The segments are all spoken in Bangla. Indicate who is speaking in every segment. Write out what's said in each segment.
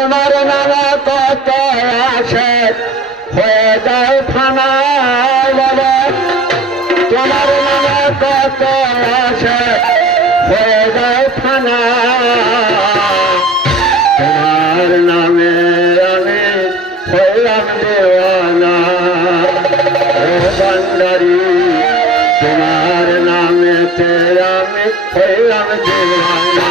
Speaker 1: তোমার নামা কত আছে? হয়ে যাও থানা তোমার নামা কত আছে? হয়ে যাও থানা তোমার নামে আমি হইলাম দেওয়ানা। বান্দারি, তোমার নামে আমি হইলাম দেওয়ানা।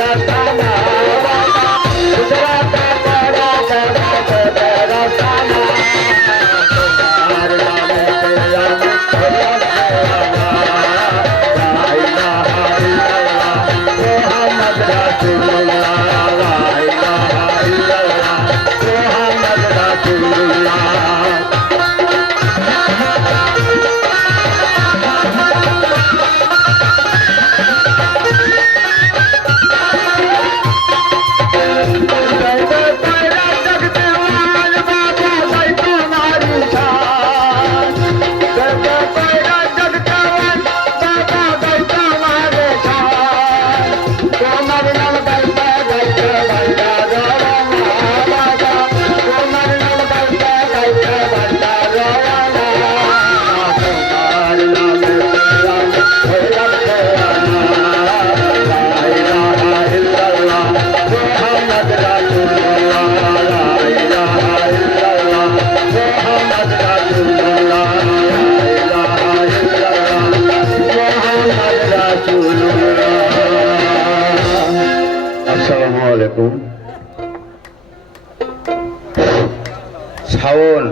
Speaker 1: रास्ता আলাইকুম।
Speaker 2: শাওন